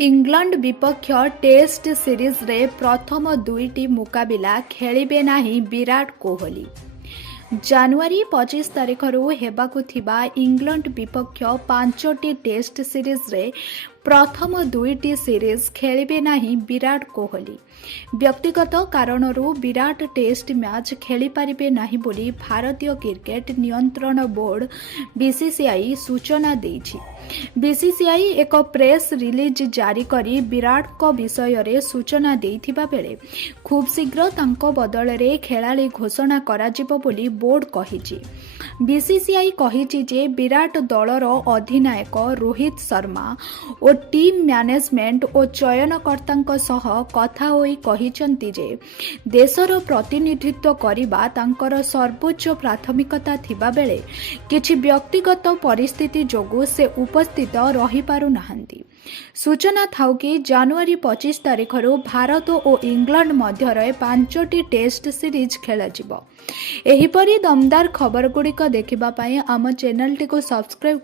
England विपक्ष test series रे प्रथम दुईटी मुकाबिला खेलिबे नाही विराट कोहली। जानुआरी 25 तारिखरू हेबाकु थिबा इंग्लैंड विपक्ष 5टी टेस्ट सीरीज रे प्रथम दुईटी सीरीज खेलिबे नाही विराट कोहली। व्यक्तिगत कारणरू विराट टेस्ट मैच खेली पारिबे नाही बोली भारतीय क्रिकेट नियंत्रण बोर्ड बीसीसीआई सूचना देइछि। बीसीसीआई एक प्रेस रिलीज जारी करी विराट को विषय रे सूचना देइथिबा बेले खूब शीघ्र तांको बदल रे खेलाड़ी घोषणा कराजिबो बोली बोर्ड कहिछि। बीसीसीआई कहिछि जे विराट दलर अधिनायक रोहित शर्मा और टीम मैनेजमेंट और चयनकर्तांको सह कथा होई कहिसंती जे देशर प्रतिनिधित्व करिबा तांकर सर्वोच्च प्राथमिकता थिबा बेले किछि व्यक्तिगत परिस्थिति जोगु से उपस्थित रही पारु नाहंती। सूचना थाउ कि जानुआरी 25 तारिखरू भारत और इंग्लैंड मध्य 5टी टेस्ट सीरीज खेलाजिबो। एहिपरि दमदार खबर गुड़िक देखिबा पई आम चैनल टी को सब्सक्राइब